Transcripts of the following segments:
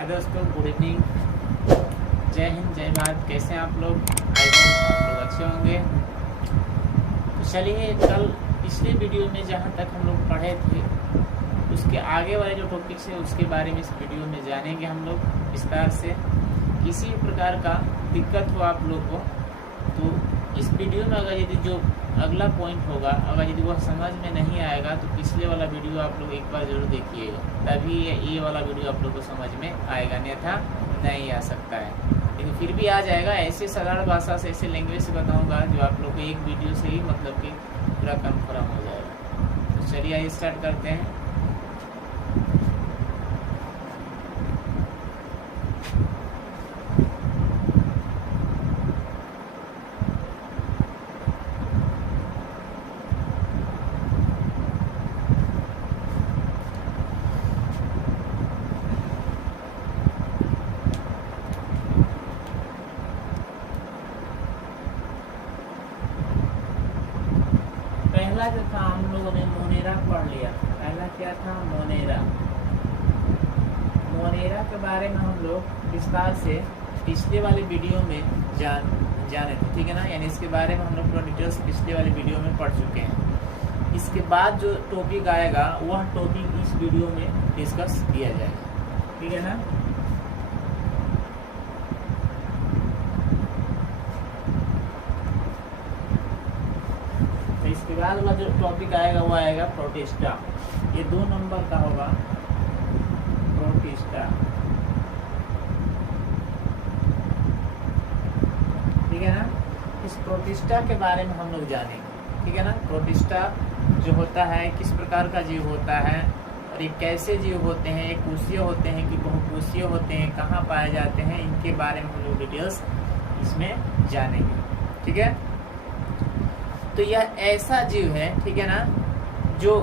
हाय दोस्तों, good evening, जय हिंद, जय भारत। कैसे हैं आप लोग? आई होप आप लोग अच्छे होंगे। तो चलिए, कल पिछले वीडियो में जहाँ तक हम लोग पढ़े थे उसके आगे वाले जो टॉपिक्स है उसके बारे में इस वीडियो में जानेंगे हम लोग विस्तार से। किसी भी प्रकार का दिक्कत हो आप लोग को तो इस वीडियो में अगर यदि जो अगला पॉइंट होगा अगर यदि वह समझ में नहीं आएगा तो पिछले वाला वीडियो आप लोग एक बार ज़रूर देखिएगा, तभी ये वाला वीडियो आप लोग को समझ में आएगा, अन्यथा नहीं आ सकता है। लेकिन फिर भी आ जाएगा। ऐसे साधारण भाषा से, ऐसे लैंग्वेज से बताऊंगा जो आप लोग को एक वीडियो से ही मतलब कि पूरा कन्फर्म हो जाएगा। तो चलिए आइए स्टार्ट करते हैं। पहला जो था हम लोगों ने मोनेरा पढ़ लिया। पहला क्या था? मोनेरा। मोनेरा के बारे में हम लोग विस्तार से पिछले वाले वीडियो में जाने थे, ठीक है ना। यानी इसके बारे में हम लोग पूरा डिटेल्स पिछले वाले वीडियो में पढ़ चुके हैं। इसके बाद जो टॉपिक आएगा वह टॉपिक इस वीडियो में डिस्कस किया जाएगा, ठीक है ना। इसके बाद वाला जो टॉपिक आएगा वो आएगा प्रोटिस्टा। ये 2 नंबर का होगा, प्रोटिस्टा, ठीक है ना। इस प्रोटिस्टा के बारे में हम लोग जानेंगे, ठीक है ना। प्रोटिस्टा जो होता है किस प्रकार का जीव होता है और ये कैसे जीव होते हैं, ये कोशीय होते हैं कि बहुकोशीय होते हैं, कहाँ पाए जाते हैं, इनके बारे में हम लोग डिटेल्स इसमें जानेंगे, ठीक है। तो यह ऐसा जीव है, ठीक है ना, जो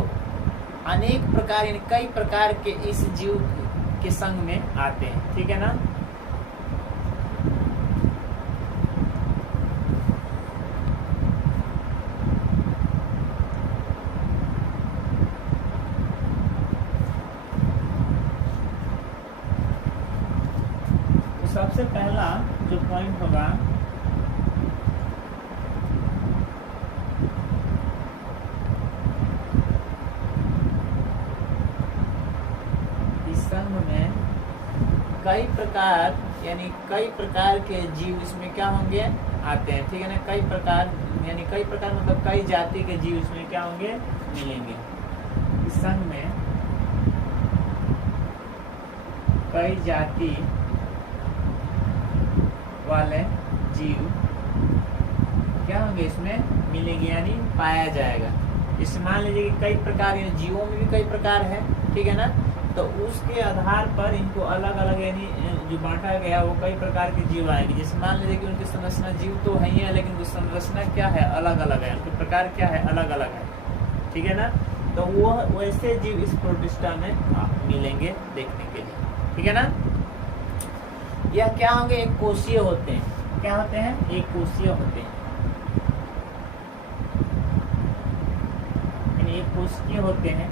अनेक प्रकार यानी कई प्रकार के इस जीव के संग में आते हैं, ठीक है ना। तो सबसे पहला जो पॉइंट होगा संघ में कई प्रकार यानी कई प्रकार के जीव इसमें क्या होंगे? आते हैं, ठीक है ना। कई प्रकार यानी कई प्रकार मतलब कई जाति के जीव इसमें क्या होंगे? मिलेंगे। इस संघ में कई जाति वाले जीव क्या होंगे? इसमें मिलेंगे यानी पाया जाएगा। जैसे मान लीजिए कि कई प्रकार जीवों में भी कई प्रकार है, ठीक है ना। तो उसके आधार पर इनको अलग अलग यानी जो बांटा गया वो कई प्रकार के जीव आएंगे। जैसे मान लीजिए कि उनकी संरचना जीव तो है ही है, लेकिन उनकी संरचना क्या है? अलग अलग है, उनके प्रकार क्या है? अलग अलग है, ठीक है ना। तो वो वैसे जीव इस प्रोटिस्टा में मिलेंगे देखने के लिए, ठीक है ना। यह क्या होंगे? एक कोशीय होते हैं। क्या होते हैं? एक कोशीय होते हैं, यानी एक कोशीय होते हैं।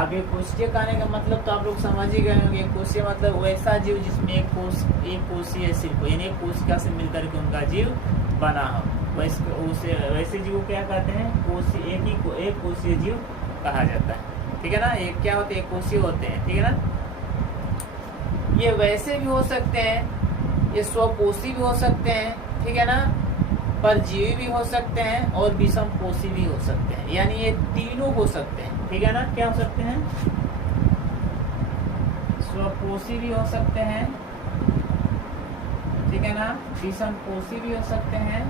अब एक कोशीय कहने का मतलब तो आप लोग समझ ही गए होंगे। कोशीय मतलब वैसा जीव जिसमें एक कोशीय सिर्फ यानी एक कोशिका से मिलकर के उनका जीव बना हो, वैसे जीव को क्या कहते हैं? एक कोशीय जीव कहा जाता है, ठीक है ना। एक क्या होते हैं? एक कोशीय होते हैं, ठीक है ना। ये वैसे भी हो सकते हैं, ये स्वपोषी भी हो सकते हैं, ठीक है ना, परजीवी भी हो सकते हैं और विषमपोषी भी हो सकते हैं। यानी ये तीनों हो सकते हैं, ठीक है ना। क्या हो सकते हैं? स्वपोषी भी हो सकते हैं, ठीक है ना, विषमपोषी भी हो सकते हैं,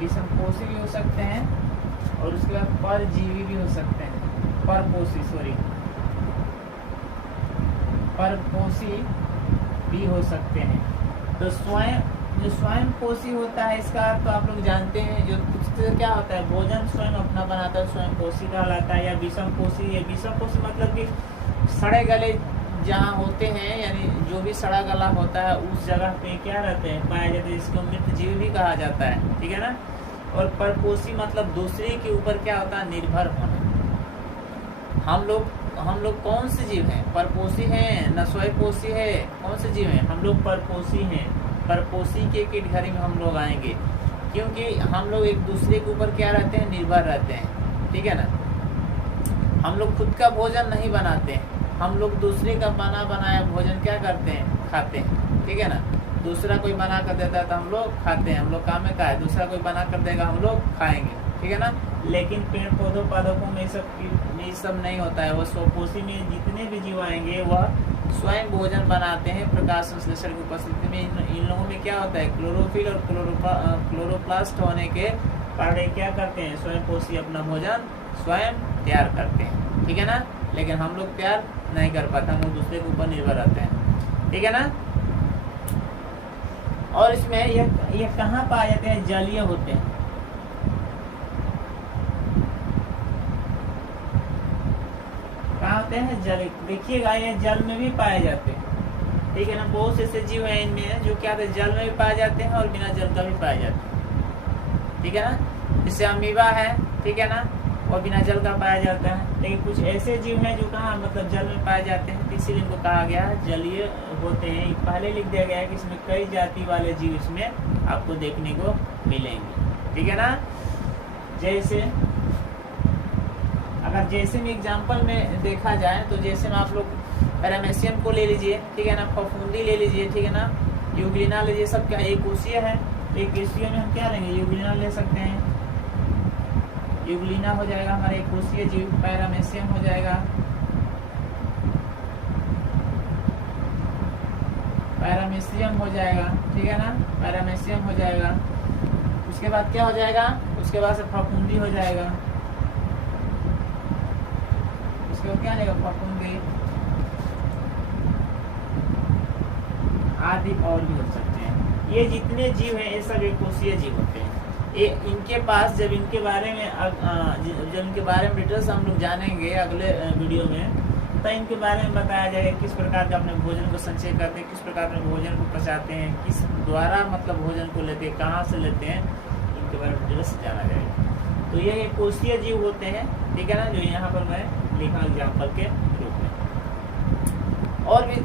विषमपोषी भी हो सकते हैं और उसके बाद परजीवी भी हो सकते हैं, परपोषी भी हो सकते हैं। तो जो स्वयं पोषी होता है इसका तो आप लोग जानते हैं, जो क्या होता है? भोजन स्वयं अपना बनाता है, स्वयं पोषी कहलाता है। या विषम पोषी मतलब कि सड़े गले जहाँ होते हैं, यानी जो भी सड़ा गला होता है उस जगह पे क्या रहते हैं? पाए जाते हैं, जिसको मृत जीव भी कहा जाता है, ठीक है ना। और परपोषी मतलब दूसरे के ऊपर क्या होता है, निर्भर होना। हम लोग कौन से जीव हैं, परपोषी हैं न स्वयंपोषी है, कौन से जीव हैं, हम लोग परपोषी हैं। परपोषी के कैटेगरी में हम लोग आएंगे, क्योंकि हम लोग एक दूसरे के ऊपर क्या रहते हैं, निर्भर रहते हैं, ठीक है ना। हम लोग खुद का भोजन नहीं बनाते हैं, हम लोग दूसरे का बना बनाया भोजन क्या करते हैं, खाते हैं, ठीक है ना। दूसरा कोई बना कर देता है तो हम लोग खाते हैं, हम लोग काम में का है, दूसरा कोई बना कर देगा हम लोग खाएंगे, ठीक है ना। लेकिन पेड़ पौधों पादपों में ये सब नहीं होता है। वह स्वपोषी में जितने भी जीव आएंगे वह स्वयं भोजन बनाते हैं। प्रकाश संश्लेषण की उपस्थिति में इन लोगों में क्या होता है, क्लोरोफिल और क्लोरोप्लास्ट होने के कारण क्या करते हैं, स्वयं पोषी अपना भोजन स्वयं तैयार करते हैं, ठीक है ना। लेकिन हम लोग तैयार नहीं कर पाते, हम लोग दूसरे के ऊपर निर्भर रहते हैं, ठीक है ना। और इसमें ये कहाँ पाए जाते हैं, जलीय होते हैं। कहाँ होते हैं, जल, देखिएगा ये जल में भी पाए जाते हैं, ठीक है ना। बहुत से ऐसे जीव हैं इनमें जो क्या होते हैं, जल में भी पाए जाते हैं और बिना जल का भी पाए जाते हैं, ठीक है ना। जैसे अमीबा है, ठीक है ना, और बिना जल का पाया जाता है। लेकिन कुछ ऐसे जीव हैं जो कहाँ मतलब जल में पाए जाते हैं, इसीलिए इनको कहा गया है जलीय होते हैं। पहले लिख दिया गया है कि इसमें कई जाति वाले जीव इसमें आपको देखने को मिलेंगे, ठीक है ना। जैसे अगर जैसे में एग्जाम्पल में देखा जाए तो जैसे में आप लोग पैरामेशियम को ले लीजिए, ठीक है ना, फफूंदी ले लीजिए, ठीक है ना, यूग्लिना लीजिए, सब क्या एक कोशीय है। एक कोशीय में हम क्या लेंगे, यूग्लिना ले सकते हैं, यूग्लिना हो जाएगा हमारा एक कोशीय जीव। पैरामेशियम हो जाएगा, पैरामेशियम हो जाएगा, ठीक है ना, पैरामेशियम हो जाएगा। उसके बाद क्या हो जाएगा, उसके बाद से फफूंदी हो जाएगा, उसके बाद क्या आएगा, फफूंदी आदि और भी हो सकते हैं। ये जितने जीव हैं ये सब एक कोशीय जीव होते हैं। ये इनके पास जब इनके बारे में डिटेल्स हम लोग जानेंगे अगले वीडियो में, तो इनके बारे में बताया जाएगा किस प्रकार का अपने भोजन को संचय करते हैं, किस प्रकार अपने भोजन को पचाते हैं, किस द्वारा मतलब भोजन को लेते हैं, कहाँ से लेते हैं, इनके बारे में डिटेल्स जाना जाएगा। तो ये एक कोशीय जीव होते हैं, ठीक है ना, जो यहाँ पर मैं लिखा एग्जाम्पल के रूप में। और भी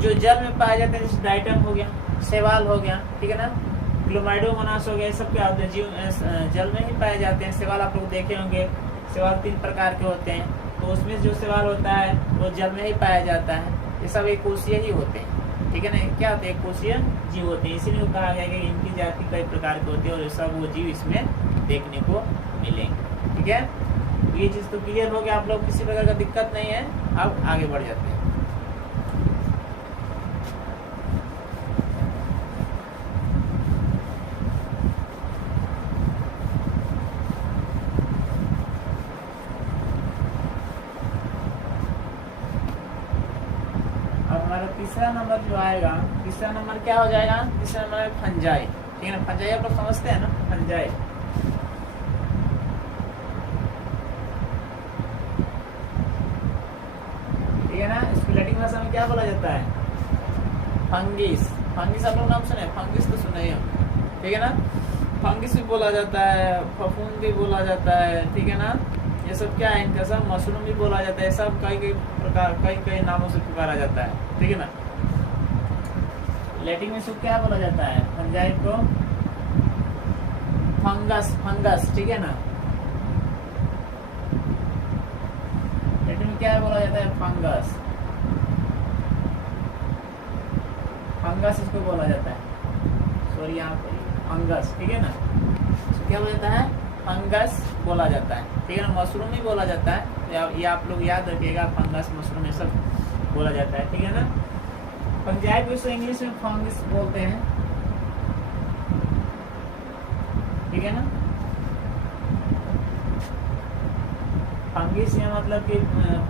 जो जल में पाए जाते हैं, जैसे डाइटम हो गया, शैवाल हो गया, ठीक है ना, ग्लोमाइडोमोनास हो गया, सब क्या होते हैं, जीव जल में ही पाए जाते हैं। शैवाल आप लोग देखे होंगे, शैवाल 3 प्रकार के होते हैं, तो उसमें जो शैवाल होता है वो जल में ही पाया जाता है। ये सब एक कोशीय ही होते हैं, ठीक है ना, क्या होते हैं, एक कोशीय जीव होते हैं। इसीलिए कहा गया कि इनकी जाति कई प्रकार की होती है और ये सब वो जीव इसमें देखने को मिलेंगे, ठीक है। ये चीज़ तो क्लियर हो गया, आप लोग किसी प्रकार का दिक्कत नहीं है। अब आगे बढ़ जाते हैं। तीसरा नंबर जो आएगा, तीसरा नंबर क्या हो जाएगा, तीसरा नंबर फंजाई, ठीक है ना। फंजाई आप लोग समझते हैं ना, फंजाई, ठीक है ना। इसको लैटिन भाषा में क्या बोला जाता है, फंगिस। फंगिस आप लोग नाम सुने, फंगिस तो सुने ही हम, ठीक है ना। फंगिस भी बोला जाता है, फफूंद भी बोला जाता है, ठीक है ना। ये सब क्या है, इनका सब मशरूम भी बोला जाता है, सब कई प्रकार कई नामों से पुकारा जाता है, ठीक है ना। लैटिन में इसको क्या बोला जाता है, फंजाई को फंगस, ठीक है ना। लैटिन में क्या बोला जाता है, फंगस, फंगस इसको बोला जाता है, सॉरी यहाँ पर फंगस, ठीक है ना। इसको क्या बोला जाता है, फंगस बोला जाता है, ठीक है ना। मशरूम ही बोला जाता है, ये आप लोग याद रखिएगा, फंगस मशरूम ये सब बोला जाता है, ठीक है ना। फंजाई को इंग्लिश में फंगिस बोलते हैं, ठीक है ना। फंगिस या मतलब कि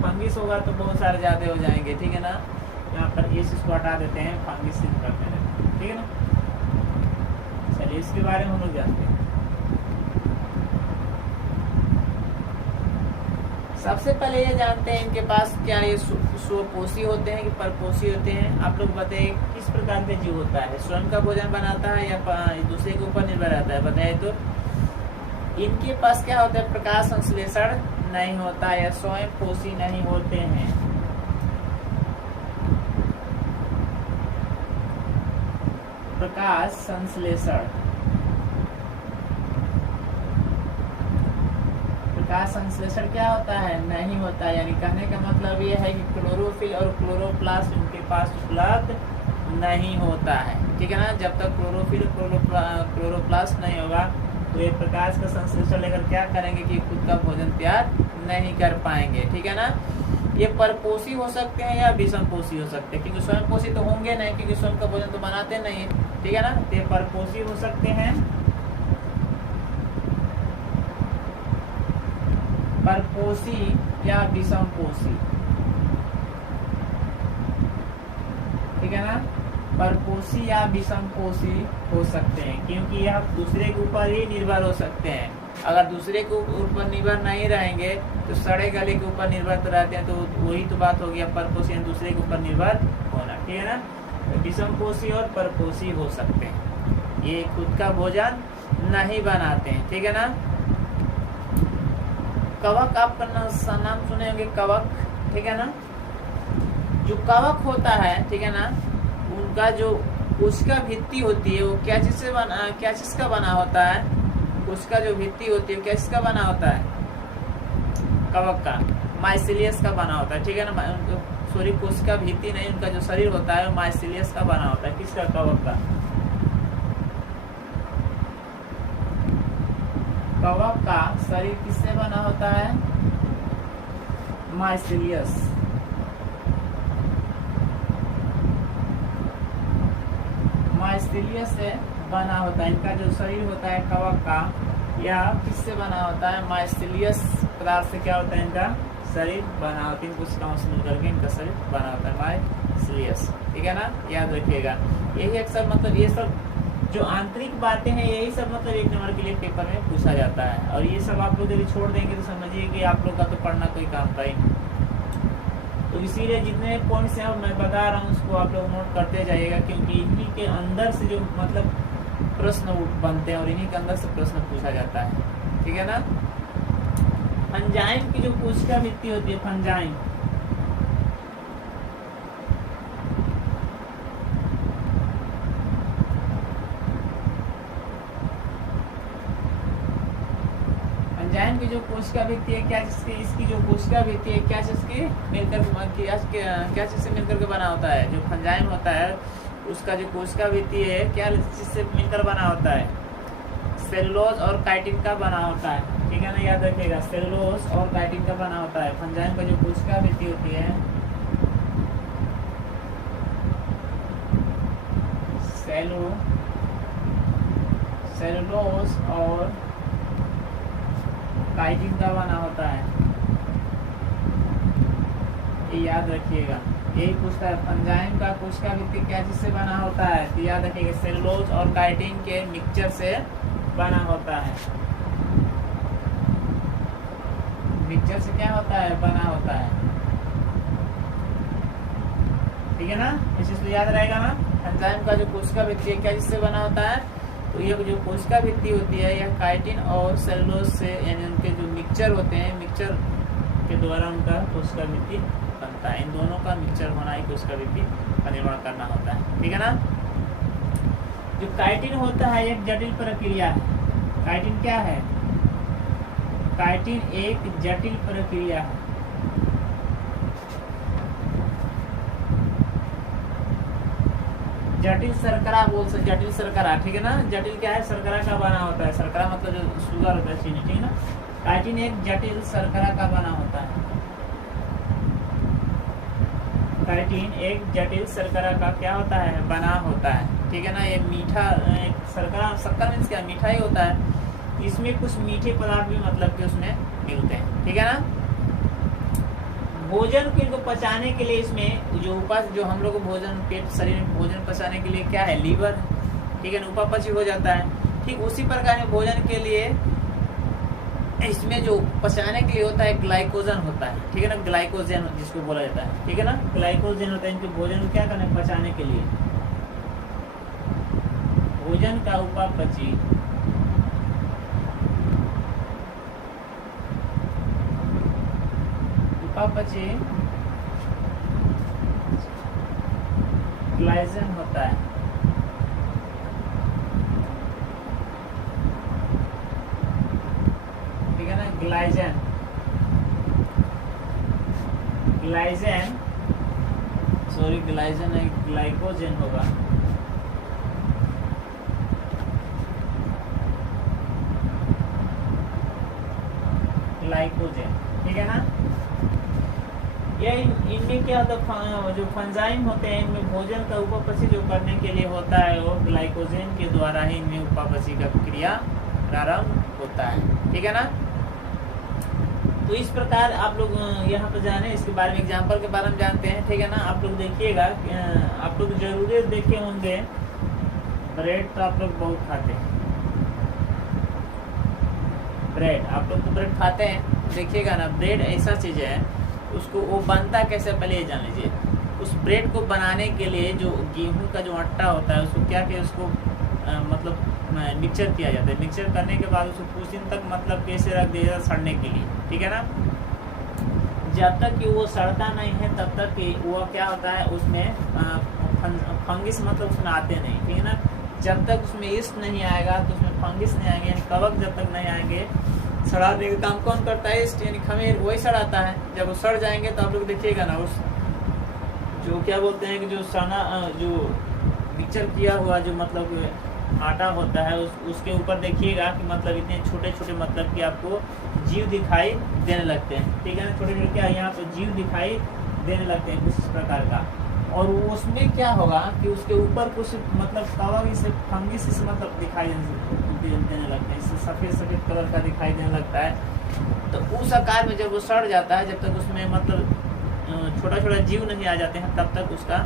फंगिस होगा तो बहुत सारे ज्यादा हो जाएंगे, ठीक है ना। यहाँ पर ये इसको हटा देते हैं, फंगिस करते हैं, ठीक है ना। चलिए इसके बारे में हम लोग जानते हैं। सबसे पहले ये जानते हैं इनके पास क्या ये स्वपोषी होते हैं कि परपोषी होते हैं। आप लोग बताइए किस प्रकार का जीव होता है, स्वयं का भोजन बनाता है या दूसरे के ऊपर निर्भर रहता है, बताइए तो। इनके पास क्या होता है, प्रकाश संश्लेषण नहीं होता या स्वयं पोषी नहीं होते हैं। प्रकाश संश्लेषण, प्रकाश संश्लेषण क्या होता है, नहीं होता। यानी कहने का मतलब ये है कि क्लोरोफिल और क्लोरोप्लास्ट उनके पास उपलब्ध नहीं होता है, ठीक है ना। जब तक क्लोरोफिल क्लोरोप्लास्ट नहीं होगा तो ये प्रकाश का संश्लेषण लेकर क्या करेंगे कि खुद का भोजन तैयार नहीं कर पाएंगे, ठीक है ना। ये परपोषी हो सकते हैं या विषमपोषी हो सकते हैं, क्योंकि स्वयं पोषी तो होंगे नहीं, क्योंकि स्वयं का भोजन तो बनाते नहीं है, ठीक है ना। तो ये परपोषी हो सकते हैं, परपोषी या विषमपोषी, ठीक है ना। परपोषी या विषमपोषी हो सकते हैं, क्योंकि यह दूसरे के ऊपर ही निर्भर हो सकते हैं। अगर दूसरे के ऊपर निर्भर नहीं रहेंगे तो सड़े गले के ऊपर निर्भर तो रहते हैं, तो वही तो बात हो गया, परपोषी दूसरे के ऊपर निर्भर होना, ठीक है ना। तो विषमपोषी और परपोषी हो सकते हैं, ये खुद का भोजन नहीं बनाते हैं, ठीक है ना। कवक, आपका नाम सुने होंगे कवक, ठीक है ना। जो कवक होता है, ठीक है ना, उनका जो कोशिका भित्ति होती है वो क्या चीज का बना होता है, उसका जो भित्ति होती है क्या चीज का बना होता है, कवक का माइसिलियस का बना होता है, ठीक है ना। सॉरी, कोशिका भित्ति नहीं, उनका जो शरीर होता है वो माइसिलियस का बना होता है। किसका, कवक का। कवक का शरीर किससे बना होता है, माइसिलियस, माइसिलियस से बना होता है। इनका जो शरीर होता है कवक का, यह किससे बना होता है, माइसिलियस पदार्थ से क्या होता है, इनका शरीर बना होता है। इनको मिल करके इनका शरीर बना होता है माइसिलियस, ठीक है ना, याद रखिएगा। यही अक्सर मतलब ये सब जो आंतरिक बातें हैं यही सब मतलब 1 नंबर के लिए पेपर में पूछा जाता है, और ये सब आप लोग यदि छोड़ देंगे तो समझिए कि आप लोग का तो पढ़ना कोई काम का ही नहीं। तो इसीलिए जितने पॉइंट्स हैं मैं बता रहा हूँ उसको आप लोग नोट करते जाइएगा, क्योंकि इन्हीं के अंदर से जो मतलब प्रश्न बनते हैं और इन्हीं के अंदर से प्रश्न पूछा जाता है, ठीक है ना। फंजाइम की जो कोशिका भित्ति होती है, फंजाइम, फंजाइम की जो कोशिका भित्ति है क्या चीज की, इसकी जो कोशिका भित्ति है क्या चीज की मिलकर क्या चीज से मिलकर के बना होता है, जो फंजाइम होता है उसका जो कोशिका भित्ति है क्या चीज से मिलकर बना होता है, सेलुलोज और काइटिन का बना होता है, ठीक है ना, याद रखिएगा। सेलुलोज और काइटिन का बना होता है। फंजाइम का जो कोशिका भित्ति होती है सेलुलोज और काइटिन का बना होता है, ये याद रखिएगा। यही पूछता है फंजाइम का कोशिका भित्ति क्या चीज से बना होता है, तो याद रखिएगा सेलुलोज और काइटिन के मिक्सचर से बना होता है। मिक्सचर से क्या होता है, बना होता है, ठीक है ना। इस चीज तो याद रहेगा ना। फंजाइम का जो कोशिका भित्ति है क्या चीज से बना होता है, तो ये जो कोशिका भित्ति होती है यह काइटिन और सेलुलोज से, यानी उनके जो मिक्सचर होते हैं, मिक्सचर के द्वारा उनका कोशिका भित्ति बनता है। इन दोनों का मिक्सचर होना ही कोशिका भित्ति का निर्माण करना होता है, ठीक है ना। जो काइटिन होता है एक जटिल प्रक्रिया है। काइटिन क्या है, काइटिन एक जटिल प्रक्रिया है। जटिल शर्करा बोल सकते, जटिल शर्करा, ठीक है ना। जटिल क्या है, शर्करा का बना होता है। शर्करा मतलब जो शुगर होता है, चीनी, ठीक है ना। काइटिन एक जटिल शर्करा का बना होता है। काइटिन एक जटिल शर्करा का क्या होता है, बना होता है, ठीक है ना। ये मीठा शर्करा, शक्कर मीन्स क्या, मीठा ही होता है। इसमें कुछ मीठे पदार्थ भी मतलब कि उसमें मिलते हैं, ठीक है ना। भोजन को पचाने के लिए इसमें जो हम लोग को भोजन, पेट शरीर में भोजन पचाने के लिए क्या है, लीवर, ठीक है ना, उपापचय हो जाता है। ठीक उसी प्रकार में भोजन के लिए इसमें जो पचाने के लिए होता है ग्लाइकोजन होता है, ठीक है ना, ग्लाइकोजन जिसको बोला जाता है, ठीक है ना, ग्लाइकोजन होता है। इनके भोजन को क्या करना है, पचाने के लिए भोजन का उपापचय अपचय ग्लाइसिन होता है। ठीक है ना, ग्लाइसिन सॉरी ग्लाइसिन नहीं, ग्लाइकोजन होगा। ग्लाइकोजन, ठीक है ना। ये इनमें क्या होता है, जो फंजाइम होते हैं इनमें भोजन का उपापचय जो करने के लिए होता है वो ग्लाइकोजन के द्वारा ही इनमें उपापचय का क्रिया प्रारंभ होता है। ठीक है ना। तो इस प्रकार आप लोग यहाँ पर जाने इसके बारे में एग्जाम्पल के बारे में जानते हैं। ठीक है ना। आप लोग देखिएगा, आप लोग जरूर देखे होंगे ब्रेड, तो आप लोग बहुत खाते हैं ब्रेड, आप लोग तो ब्रेड खाते हैं। देखिएगा ना, ब्रेड ऐसा चीज़ है, उसको वो बनता कैसे पहले ये जान लीजिए। उस ब्रेड को बनाने के लिए जो गेहूं का जो आटा होता है उसको क्या कि उसको मतलब मिक्सचर किया जाता है। मिक्सचर करने के बाद उसको कुछ दिन तक मतलब कैसे रख दिया जाता है सड़ने के लिए। ठीक है ना। जब तक कि वो सड़ता नहीं है तब तक कि वो क्या होता है उसमें फंगिस मतलब उसमें आते नहीं। ठीक है ना। जब तक उसमें ईस्ट नहीं आएगा तो उसमें फंगिस नहीं आएंगे, यानी कवक जब तक नहीं आएंगे, सड़ाने का काम कौन करता है, ईस्ट यानी खमीर, वही सड़ाता है। जब वो सड़ जाएंगे तो आप लोग देखिएगा ना, उस जो क्या बोलते हैं कि जो सना जो मिक्सचर किया हुआ जो मतलब आटा होता है उसके ऊपर देखिएगा कि मतलब इतने छोटे छोटे मतलब कि आपको जीव दिखाई देने लगते हैं। ठीक है ना। छोटे छोटे क्या यहाँ पे जीव दिखाई देने लगते हैं कुछ इस प्रकार का। और उसमें क्या होगा कि उसके ऊपर कुछ मतलब कवर इसे फंगिस से मतलब दिखाई देने लगते हैं, इससे सफ़ेद सफ़ेद कलर का दिखाई देने लगता है। तो उस आकार में जब वो सड़ जाता है, जब तक उसमें मतलब छोटा छोटा जीव नहीं आ जाते हैं तब तक उसका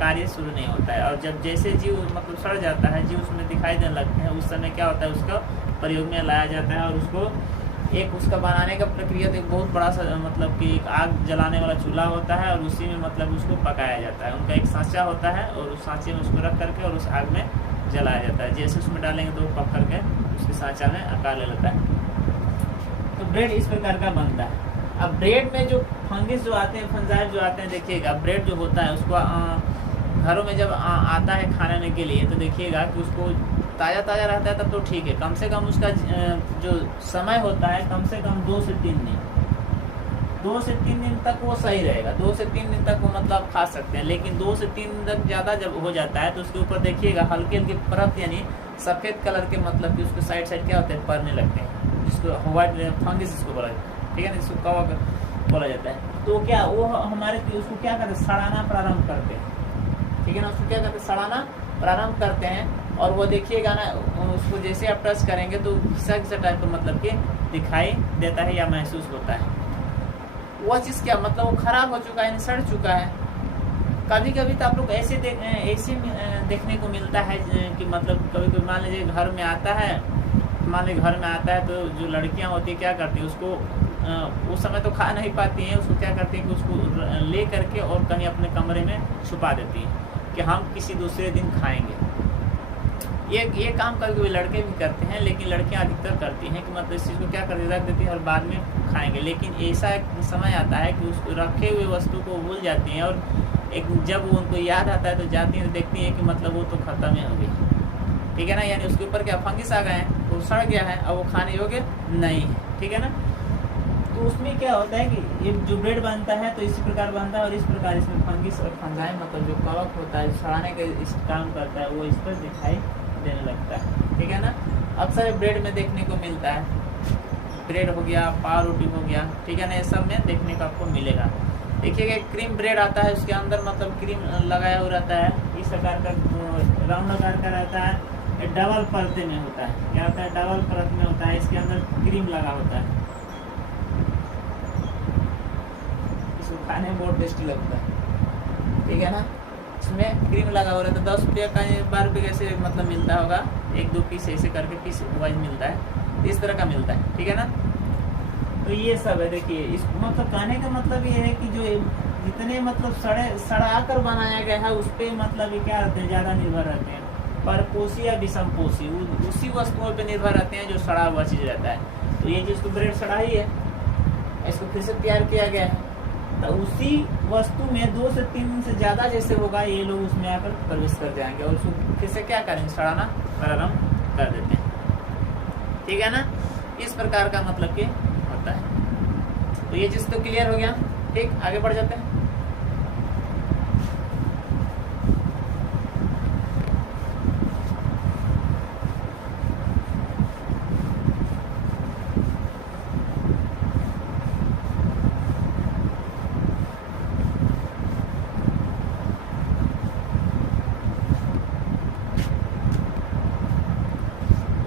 कार्य शुरू नहीं होता है। और जब जैसे जीव मतलब सड़ जाता है, जीव उसमें दिखाई देने लगते हैं, उस समय क्या होता है उसका प्रयोग में लाया जाता है। और उसको एक उसका बनाने का प्रक्रिया तो एक बहुत बड़ा सा मतलब कि एक आग जलाने वाला चूल्हा होता है और उसी में मतलब उसको पकाया जाता है। उनका एक सांचा होता है और उस सांचे में उसको रख करके और उस आग में जलाया जाता है। जैसे उसमें डालेंगे तो वो पक करके उसके सांचा में आकार ले लेता है। तो ब्रेड इस प्रकार का बनता है। अब ब्रेड में जो फंगिस जो आते हैं, फंजाइम जो आते हैं, देखिएगा ब्रेड जो होता है उसको घरों में जब आता है खाने के लिए तो देखिएगा कि उसको ताज़ा ताज़ा रहता है तब तो ठीक है। कम से कम उसका जो समय होता है कम से कम 2 से 3 दिन, 2 से 3 दिन तक वो सही रहेगा। 2 से 3 दिन तक वो मतलब खा सकते हैं। लेकिन 2 से 3 दिन तक ज़्यादा जब हो जाता है तो उसके ऊपर देखिएगा हल्के हल्के परत यानी सफ़ेद कलर के मतलब कि उसके साइड साइड क्या होते हैं, पड़ने लगते हैं, जिसको व्हाइट फंगिस इसको बोला जाता है। ठीक है ना। इसको कवक बोला जाता है। तो क्या वो हमारे उसको क्या करते हैं, सड़ाना प्रारंभ करते हैं। ठीक है ना। उसको क्या करते हैं, सड़ाना प्रारंभ करते हैं। और वो देखिएगा ना, उसको जैसे आप टच करेंगे तो घिसा घिसा टाइप का मतलब कि दिखाई देता है या महसूस होता है। वो चीज़ क्या मतलब वो खराब हो चुका है, सड़ चुका है। कभी कभी तो आप लोग ऐसे देखने को मिलता है कि मतलब कभी कभी मान लीजिए घर में आता है, तो जो लड़कियां होती है क्या करती है, उसको उस समय तो खा नहीं पाती हैं, उसको क्या करती है कि उसको ले करके और कहीं अपने कमरे में छुपा देती हैं कि हम किसी दूसरे दिन खाएंगे। ये काम कभी कभी लड़के भी करते हैं, लेकिन लड़कियां अधिकतर करती हैं कि मतलब इस चीज़ को क्या करती रख देती हैं और बाद में खाएंगे। लेकिन ऐसा एक समय आता है कि उसको रखे हुए वस्तु को भूल जाती हैं और एक जब उनको याद आता है तो जाती हैं, देखती हैं कि मतलब वो तो खत्म ही हो गई। ठीक है ना। यानी उसके ऊपर क्या फंगिस आ गए हैं, वो सड़ गया है, अब वो खाने योग्य नहीं है। ठीक है ना। तो उसमें क्या होता है कि ये जो ब्रेड बनता है तो इसी प्रकार बनता है और इस प्रकार इसमें फंगिस और फंजाइम मतलब जो कवक होता है सड़ाने का इस काम करता है वो इस पर दिखाई देने लगता है। ठीक है ना। अक्सर ब्रेड में देखने को मिलता है, ब्रेड हो गया, पाव रोटी हो गया। ठीक है ना। ये सब में देखने को आपको मिलेगा। देखिएगा क्रीम ब्रेड आता है, उसके अंदर मतलब क्रीम लगाया हुआ रहता है, इस आकार का राउंड आकार का रहता है, डबल परत में होता है। क्या होता है, डबल परत में होता है, इसके अंदर क्रीम लगा होता है। इसको खाने में बहुत टेस्टी लगता है। ठीक है ना। इसमें क्रीम लगा हो रहा था, 10 रुपये का 12 रुपये कैसे मतलब मिलता होगा, 1-2 पीस ऐसे करके पीस वाइज मिलता है, इस तरह का मिलता है। ठीक है ना। तो ये सब है। देखिए इस मतलब कहने का मतलब ये है कि जो जितने मतलब सड़ा कर बनाया गया है उस पर मतलब ये क्या रहते हैं, ज़्यादा निर्भर रहते हैं। परपोषी या विषमपोषी उसी वस्तुओं पर निर्भर रहते हैं जो सड़ा हुआ चीज़ रहता है। तो ये चीज़ तो ब्रेड सड़ा ही है, इसको फिर से तैयार किया गया है। तो उसी वस्तु में 2 से 3 दिन से ज़्यादा जैसे होगा, ये लोग उसमें आकर प्रवेश कर जाएंगे और उसको फिर से क्या करेंगे, सड़ाना प्रारंभ कर देते हैं। ठीक है ना, इस प्रकार का मतलब कि होता है। तो ये चीज़ तो क्लियर हो गया। ठीक, आगे बढ़ जाते हैं।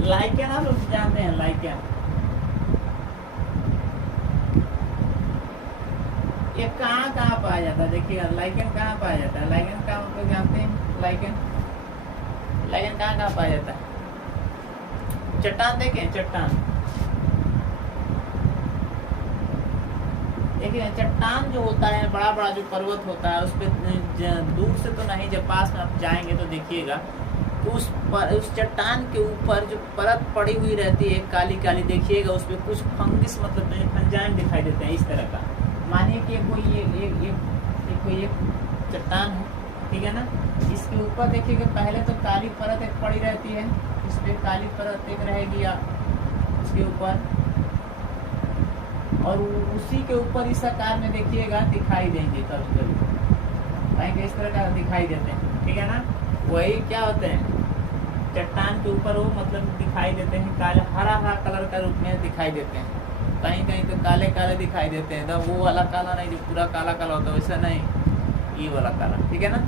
लाइकेन आप लोग जानते हैं, लाइकेन ये कहाँ पाया जाता है? देखिएगा लाइकेन कहाँ पाया जाता है। लाइकेन का मतलब जानते हैं, लाइकेन कहाँ पाया जाता है? चट्टान देखें, चट्टान देखिए, चट्टान जो होता है, बड़ा बड़ा जो पर्वत होता है, उस पर दूर से तो नहीं, जब पास में आप जाएंगे तो देखिएगा उस चट्टान के ऊपर जो परत पड़ी हुई रहती है काली काली, देखिएगा उस पर कुछ फंगिस मतलब फंजाइम दिखाई देते हैं इस तरह का। मानिए कि कोई एक चट्टान है, ठीक है ना, इसके ऊपर देखिएगा पहले तो काली परत एक पड़ी रहती है, इस पर काली परत एक रहेगी या इसके ऊपर, और उसी के ऊपर इस आकार में देखिएगा दिखाई देंगे कभी कभी, इस तरह का दिखाई देते हैं। ठीक है ना, वही क्या होते हैं, चट्टान के ऊपर वो मतलब दिखाई देते हैं, काले हरा कलर का रूप में दिखाई देते हैं। कहीं कहीं तो काले काले दिखाई देते हैं, तो वो वाला काला नहीं जो पूरा काला काला होता है, वैसा नहीं, ये वाला काला। ठीक है ना,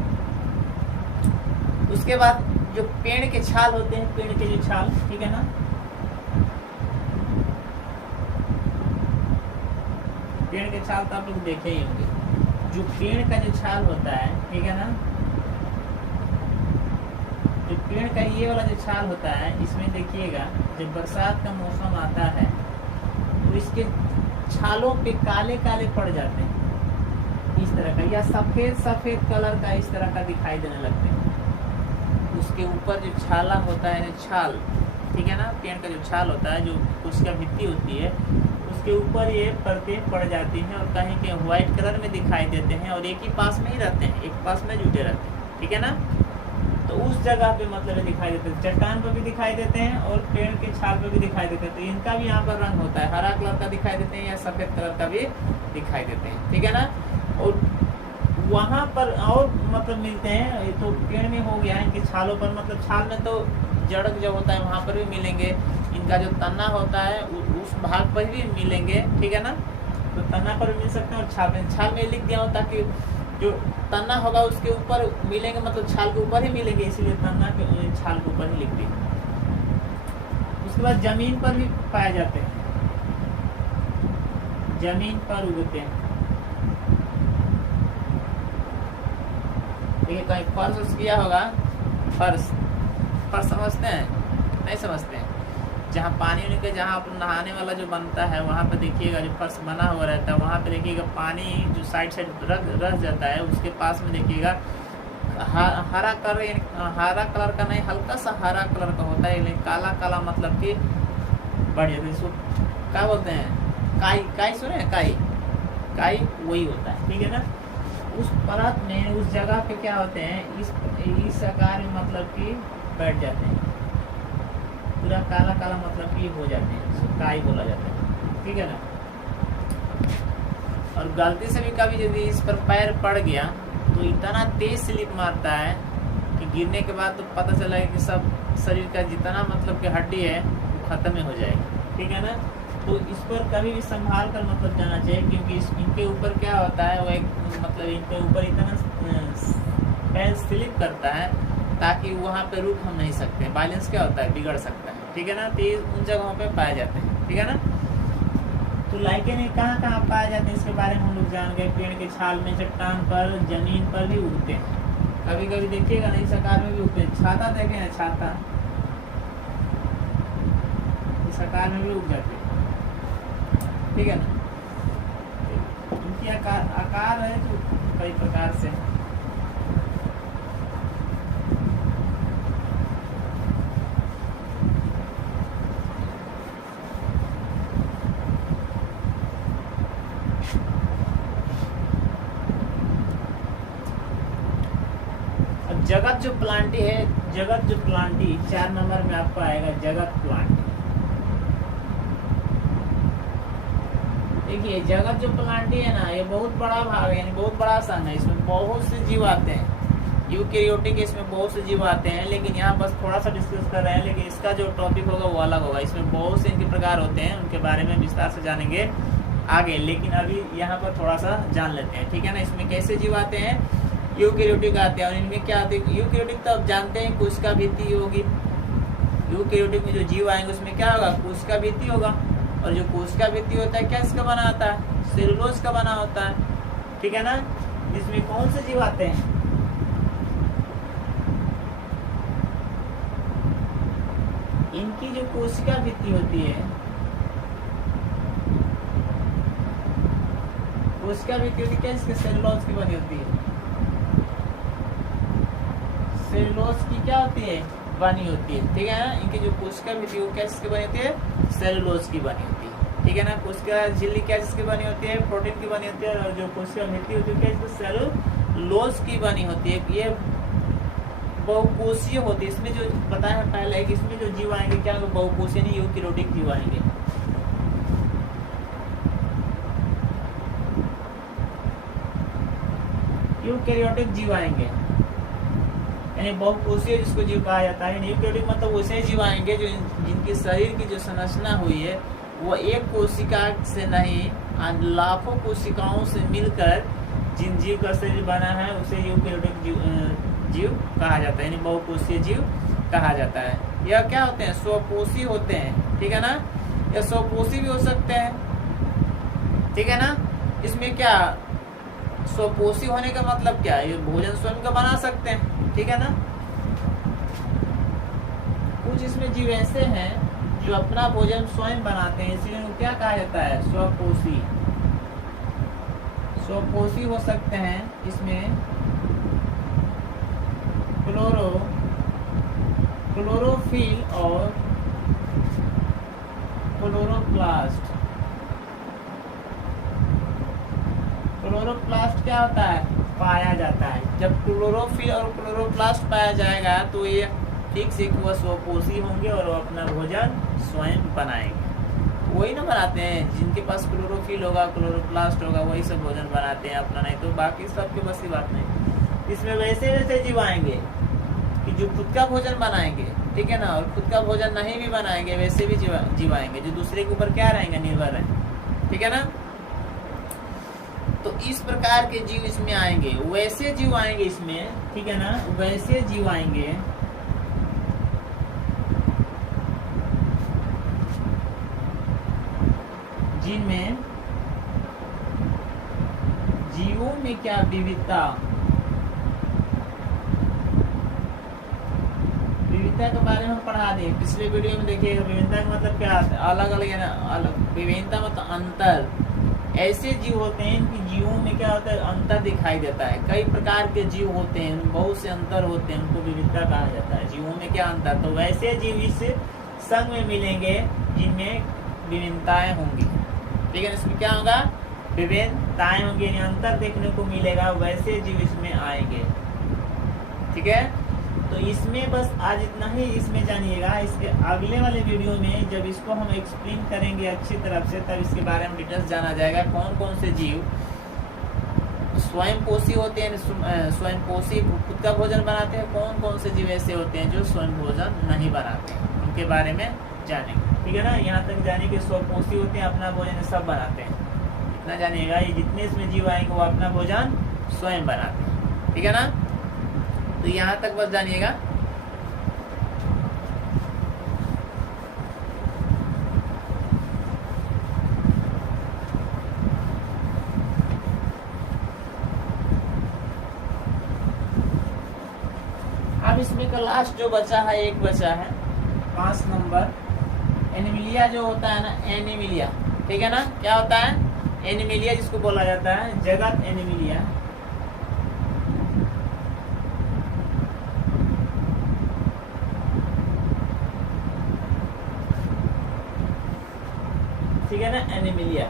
उसके बाद जो पेड़ के छाल होते हैं, पेड़ के जो छाल, ठीक है ना, पेड़ के छाल तो आप लोग देखे ही होंगे। जो पेड़ का जो छाल होता है, ठीक है ना, जो पेड़ का ये वाला जो छाल होता है, इसमें देखिएगा जब बरसात का मौसम आता है तो इसके छालों पे काले काले पड़ जाते हैं इस तरह का, या सफेद सफेद कलर का इस तरह का दिखाई देने लगते हैं। उसके ऊपर जो छाला होता है, छाल, ठीक है ना, पेड़ का जो छाल होता है, जो उसका भित्ती होती है, उसके ऊपर ये परतें पड़ जाती हैं और कहीं के व्हाइट कलर में दिखाई देते हैं और एक ही पास में ही रहते हैं, एक पास में जुटे रहते हैं। ठीक है ना, तो उस जगह पे मतलब दिखाई देते हैं, चट्टान पर भी दिखाई देते हैं और पेड़ के छाल पर भी दिखाई देते हैं। तो इनका भी यहाँ पर रंग होता है, हरा कलर का दिखाई देते हैं या सफेद कलर का भी दिखाई देते हैं। ठीक है ना, और वहाँ पर और मतलब मिलते हैं, ये तो पेड़ में हो गया, इनके छालों पर मतलब छाल में तो जड़ जो होता है वहाँ पर भी मिलेंगे, इनका जो तना होता है उस भाग पर भी मिलेंगे। ठीक है ना, तो तना पर भी मिल सकते हैं और छाल में लिख दिया हो ताकि जो तना होगा उसके ऊपर मिलेंगे, मतलब छाल के ऊपर ही मिलेंगे, इसीलिए तना के छाल के ऊपर ही लिख दिया। उसके बाद जमीन पर भी पाए जाते हैं, जमीन पर उगते हैं। देखिए कहीं फर्श किया होगा, फर्श समझते हैं, नहीं समझते हैं, जहाँ पानी के जहाँ आप नहाने वाला जो बनता है वहाँ पे देखिएगा जो फर्श बना हुआ रहता है, वहाँ पे देखिएगा पानी जो साइड रह जाता है, उसके पास में देखिएगा हरा कलर का नहीं, हल्का सा हरा कलर का होता है, लेकिन काला काला मतलब कि बढ़ जाता है। इसको क्या बोलते हैं, काई सुने हैं, काई वही होता है। ठीक है ना, उस परत में उस जगह पे क्या होते हैं, इस आकार में मतलब कि बैठ जाते हैं, पूरा काला काला मतलब कि हो जाते हैं, इसको काई बोला जाता है। ठीक है ना, और गलती से भी कभी यदि इस पर पैर पड़ गया तो इतना तेज स्लिप मारता है कि गिरने के बाद तो पता चला कि सब शरीर का जितना मतलब कि हड्डी है वो खत्म ही हो जाएगी। ठीक है ना, तो इस पर कभी भी संभाल कर मतलब जाना चाहिए, क्योंकि इनके ऊपर क्या होता है, वो एक मतलब इनके ऊपर इतना पैर स्लिप करता है ताकि वहाँ पे रुक हम नहीं सकते, बैलेंस क्या होता है, बिगड़ सकता है। ठीक है ना, तो ये उन जगहों पे पाए जाते हैं। ठीक है ना, तो लाइकेन कहाँ पाए जाते हैं इसके बारे में हम लोग जान गए। पेड़ के छाल में, चट्टान पर, जमीन पर भी उगते हैं, कभी कभी देखिएगा नहीं आकार में भी उगते हैं। छाता देखे हैं, छाता इस आकार में भी उग जाते हैं। ठीक है ना, इनकी आकार है जो कई प्रकार से। जगत जो प्लांटी है, जगत जो प्लांटी 4 नंबर में आपको आएगा जगत प्लांटी। देखिए जगत जो प्लांटी है ना, ये बहुत बड़ा भाग है, यानी बहुत बड़ा संघ है। इसमें बहुत से जीव आते हैं, यूकेरियोटिक, इसमें बहुत से जीव आते हैं, लेकिन यहाँ बस थोड़ा सा डिस्कस कर रहे हैं। लेकिन इसका जो टॉपिक होगा वो अलग होगा। इसमें बहुत से इनके प्रकार होते हैं, उनके बारे में विस्तार से जानेंगे आगे, लेकिन अभी यहाँ पर थोड़ा सा जान लेते हैं, ठीक है ना। इसमें कैसे जीव आते हैं, यूकेरियोटिक आते हैं, और इनमें क्या आते हैं, यूकेरियोटिक तो आप जानते हैं कोशिका भित्ति होगी। यूकेरियोटिक में जो जीव आएंगे उसमें क्या होगा, कोशिका भित्ति होगा, और जो कोशिका भित्ति होता है क्या इसका बना होता है, सेलुलोज का बना होता है, ठीक है ना। इसमें कौन से जीव आते हैं, इनकी जो कोशिका भित्ति होती है, कोशिका भित्ति होती है क्या, इसके सेलुलोज की बनी होती है। सेलुलोज की क्या होती है, बनी होती है, ठीक है ना। इनकी जो कोशिका भित्ति वो क्या चीज की बनी होती है, सेलुलोज की बनी होती है, ठीक है ना। कोशिका झिल्ली क्या चीज की बनी होती है, प्रोटीन की बनी होती है, और जो कोशिका भित्ति होती है क्या, सेलुलोज की बनी होती है। ये बहुकोषीय होती है। इसमें जो बताया है पहले कि इसमें जो जीव आएंगे क्या होंगे, बहुकोषीय नहीं यूकेरियोटिक जीव आएंगे। यूकेरियोटिक जीव आएंगे, यानी बहुकोषीय जिसको जीव कहा जाता है। यूकेरियोटिक मतलब वैसे जीव आएंगे जो जिनकी शरीर की जो संरचना हुई है वो एक कोशिका से नहीं, लाखों कोशिकाओं से मिलकर जिन जीव का शरीर बना है उसे यूकेरियोटिक जीव कहा जाता है, यानी बहुकोषीय जीव कहा जाता है। यह क्या होते हैं, स्वपोषी होते हैं, ठीक है ना। यह स्वपोषी भी हो सकते हैं, ठीक है ना। इसमें क्या स्वपोषी होने का मतलब क्या है, ये भोजन स्वयं का बना सकते हैं, ठीक है ना। कुछ इसमें जीव ऐसे हैं जो अपना भोजन स्वयं बनाते हैं, इसलिए उनको क्या कहा जाता है, स्वपोषी। स्वपोषी हो सकते हैं इसमें क्लोरोफिल और क्लोरोप्लास्ट। क्लोरोप्लास्ट क्या होता है, पाया जाता है। जब क्लोरोफिल और क्लोरोप्लास्ट पाया जाएगा तो ये ठीक से वह स्वपोषी होंगे और वो अपना भोजन स्वयं बनाएंगे। वही ना बनाते हैं जिनके पास क्लोरोफिल होगा, क्लोरोप्लास्ट होगा, वही सब भोजन बनाते हैं अपना, नहीं तो बाकी सबके बस की बात नहीं। इसमें वैसे वैसे जीव आएंगे कि जो खुद का भोजन बनाएंगे, ठीक है ना, और खुद का भोजन नहीं भी बनाएंगे वैसे भी जीव आएंगे, जो दूसरे के ऊपर क्या रहेंगे, निर्भर रहेंगे, ठीक है ना। तो इस प्रकार के जीव इसमें आएंगे। वैसे जीव आएंगे इसमें, ठीक है ना, वैसे जीव आएंगे जिनमें जीवों में क्या विविधता के बारे में पढ़ा दें पिछले वीडियो में। देखिएगा विभिन्नता का मतलब क्या आता है, अलग अलग है ना, अलग। विभिन्नता मतलब अंतर। ऐसे जीव होते हैं इनकी जीवों में क्या होता है, अंतर दिखाई देता है। कई प्रकार के जीव होते हैं, बहुत से अंतर होते हैं, उनको विविधता कहा जाता है। जीवों में क्या अंतर, तो वैसे जीव इस संघ में मिलेंगे जिनमें विभिन्नताएं होंगी, ठीक है। इसमें क्या होगा, विभिन्नताएं होंगी, यानी अंतर देखने को मिलेगा, वैसे जीव इसमें आएंगे, ठीक है। तो इसमें बस आज इतना ही इसमें जानिएगा। इसके अगले वाले वीडियो में जब इसको हम एक्सप्लेन करेंगे अच्छी तरफ से, तब इसके बारे में डिटेल्स जाना जाएगा। कौन कौन से जीव स्वयं पोषी होते हैं, स्वयं पोषी खुद का भोजन बनाते हैं, कौन कौन से जीव ऐसे होते हैं जो स्वयं भोजन नहीं बनाते, उनके बारे में जानेंगे, ठीक है ना। यहाँ तक जाने के स्वपोषी होते हैं, अपना भोजन सब बनाते हैं, इतना जानिएगा। ये जितने इसमें जीव आएंगे वो अपना भोजन स्वयं बनाते हैं, ठीक है ना। तो यहाँ तक बस जानिएगा। अब इसमें का लास्ट जो बचा है, एक बचा है 5 नंबर, एनिमिलिया जो होता है ना, एनिमिलिया, ठीक है ना। क्या होता है, एनिमिलिया जिसको बोला जाता है जगत एनिमिलिया, ठीक है ना, एनिमिलिया।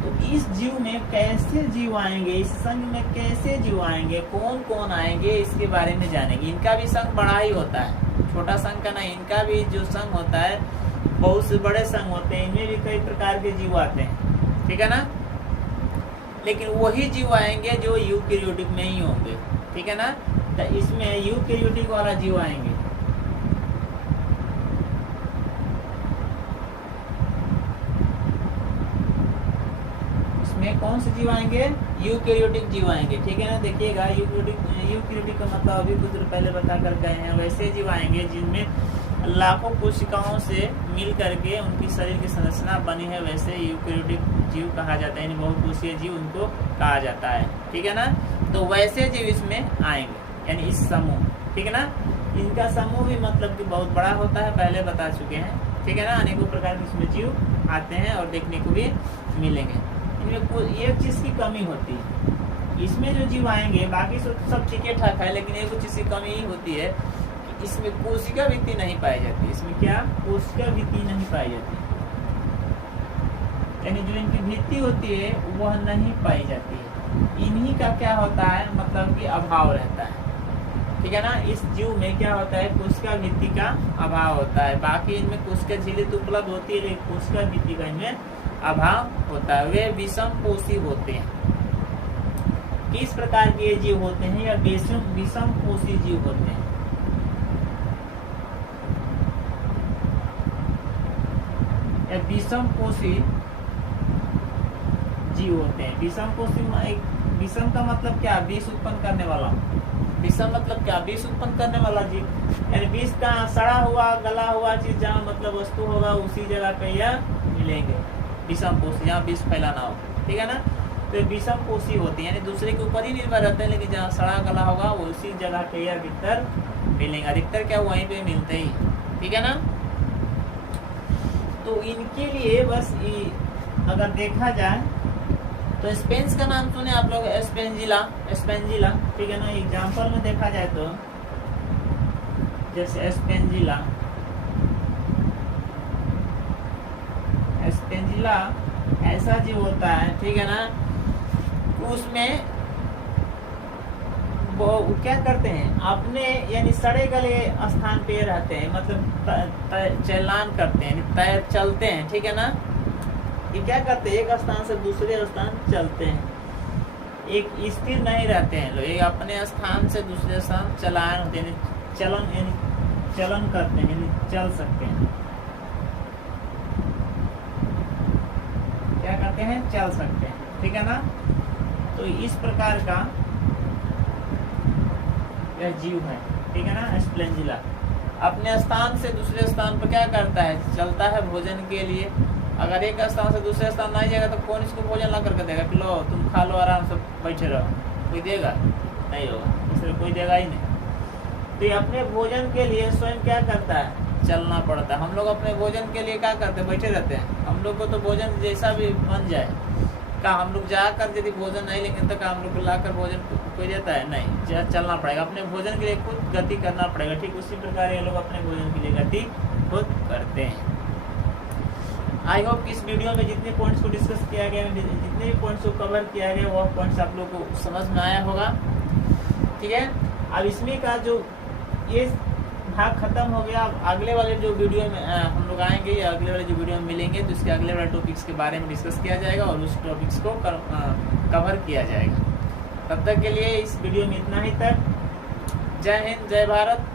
तो इस जीव में कैसे जीव आएंगे, इस संघ में कैसे जीव आएंगे, कौन कौन आएंगे, इसके बारे में जानेंगे। इनका भी संघ बड़ा ही होता है, छोटा संघ का नहीं। इनका भी जो संघ होता है बहुत से बड़े संघ होते हैं, इनमें भी कई प्रकार के जीव आते हैं, ठीक है ना। लेकिन वही जीव आएंगे जो यूकेरियोटिक में ही होंगे, ठीक है ना। तो इसमें यूकेरियोटिक वाला जीव आएंगे। इसमें कौन से जीव आएंगे, यूकेरियोटिक जीव आएंगे, ठीक है ना। देखिएगा यूकेरियोटिक का मतलब अभी कुछ देर पहले बता कर गए हैं। वैसे जीव आएंगे जिनमें लाखों कोशिकाओं से मिल करके उनकी शरीर की संरचना बनी है, वैसे यूकेरियोटिक जीव कहा जाता है, यानी बहुकोषीय जीव उनको कहा जाता है, ठीक है ना। तो वैसे जीव इसमें आएंगे, यानी इस समूह, ठीक है ना। इनका समूह भी मतलब कि बहुत बड़ा होता है, पहले बता चुके हैं, ठीक है ना। अनेकों प्रकार के इसमें जीव आते हैं और देखने को भी मिलेंगे। इनमें कोई एक चीज़ की कमी होती है, इसमें जो जीव आएंगे बाकी सब ठीक ठाक है, लेकिन एक चीज़ की कमी ही होती है, इसमें कोशिका वृत्ति नहीं पाई जाती। इसमें क्या, कोशिका वृत्ति नहीं पाई जाती, यानी जो इनकी वृत्ति होती है वह नहीं पाई जाती है। इन्हीं का क्या होता है, मतलब कि अभाव रहता है, ठीक है ना। इस जीव में क्या होता है, कोशिका वृत्ति का अभाव होता है। बाकी इनमें कोशिका झिल्ली तो उपलब्ध होती है, लेकिन कोशिका वृत्ति का इनमें अभाव होता है। वे विषम पोषी होते हैं। किस प्रकार के ये जीव होते हैं, या विषम पोषी जीव होते हैं। विषम पोषी जीव होते हैं। विषम पोषी, विषम का मतलब क्या, विष उत्पन्न करने वाला। विषम मतलब क्या, विष उत्पन्न करने वाला जीव, यानी विष का सड़ा हुआ गला हुआ चीज जहाँ मतलब वस्तु होगा उसी जगह पे यह मिलेंगे। विषम पोषी, जहाँ विष फैलाना हो, ठीक है ना। तो विषम पोषी होते हैं, यानी दूसरे के ऊपर ही निर्भर रहते हैं, लेकिन जहाँ सड़ा गला होगा वो उसी जगह पे यह अधिकतर मिलेंगे। अधिकतर क्या, वहीं पे मिलते ही, ठीक है ना। तो इनके लिए बस अगर देखा जाए तो स्पेंस का नाम सुने आप लोग, स्पेंजिला, ठीक है ना। एग्जाम्पल में देखा जाए तो जैसे स्पेंजिला ऐसा जीव होता है, ठीक है ना। उसमें वो क्या करते हैं, अपने यानी सड़े गले स्थान पे रहते हैं, मतलब चलान करते हैं, चलते हैं, ठीक है ना। ये क्या करते हैं, एक स्थान से दूसरे स्थान चलते हैं, एक स्थिर नहीं रहते हैं लोग, एक अपने स्थान से दूसरे स्थान चलन करते हैं, यानी चल सकते हैं। क्या करते हैं, चल सकते हैं, ठीक है ना। तो इस प्रकार का यह जीव है, ठीक है ना। स्पेंजिला अपने स्थान से दूसरे स्थान पर क्या करता है, चलता है भोजन के लिए। अगर एक स्थान से दूसरे स्थान नहीं जाएगा तो कौन इसको भोजन ला करके देगा कि लो तुम खा लो, आराम से बैठे रहो, कोई देगा नहीं होगा, इसलिए कोई देगा ही नहीं। तो ये अपने भोजन के लिए स्वयं क्या करता है, चलना पड़ता है। हम लोग अपने भोजन के लिए क्या करते हैं, बैठे रहते हैं। हम लोग को तो भोजन जैसा भी बन जाए, का हम लोग जाकर यदि भोजन नहीं लेंगे तो हम लोग को लाकर भोजन कोई देता है नहीं, चलना पड़ेगा। अपने भोजन के लिए खुद गति करना पड़ेगा। ठीक उसी प्रकार ये लोग अपने भोजन के लिए गति खुद करते हैं। आई होप कि इस वीडियो में जितने पॉइंट्स को डिस्कस किया गया, जितने भी पॉइंट्स को कवर किया गया, वह पॉइंट्स आप लोग को समझ में आया होगा। ठीक है, अब इसमें का जो ये भाग खत्म हो गया। अब अगले वाले जो वीडियो में हम लोग आएंगे या अगले वाले जो वीडियो में मिलेंगे तो इसके अगले वाले टॉपिक्स के बारे में डिस्कस किया जाएगा और उस टॉपिक्स को कवर किया जाएगा। तब तक के लिए इस वीडियो में इतना ही तक। जय हिंद, जय भारत।